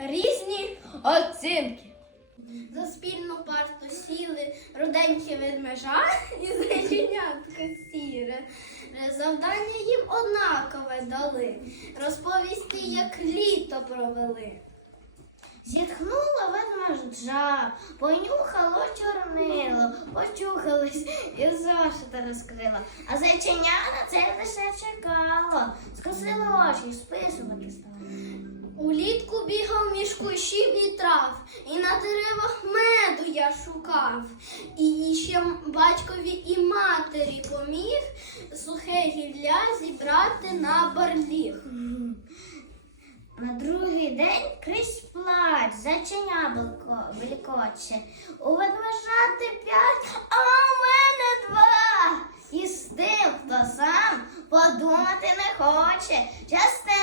різні оцінки. За спільну парту сіли руденькі ведмежа і зайченятка сіре. Завдання їм однакове дали розповісти, як літо провели. Зітхнула ведмежа, понюхало чорнило, почухалось і зошита розкрила. А зайченя на це лише чекало, скосило очі, списувати кущів і трав, і на деревах меду я шукав. І ще батькові і матері поміг сухе гілля зібрати на барліг. На другий день крізь плач, зайченя белко- белькоче. У ведмежати п'ять, а у мене два. І з тим, хто сам подумати не хоче. Частенько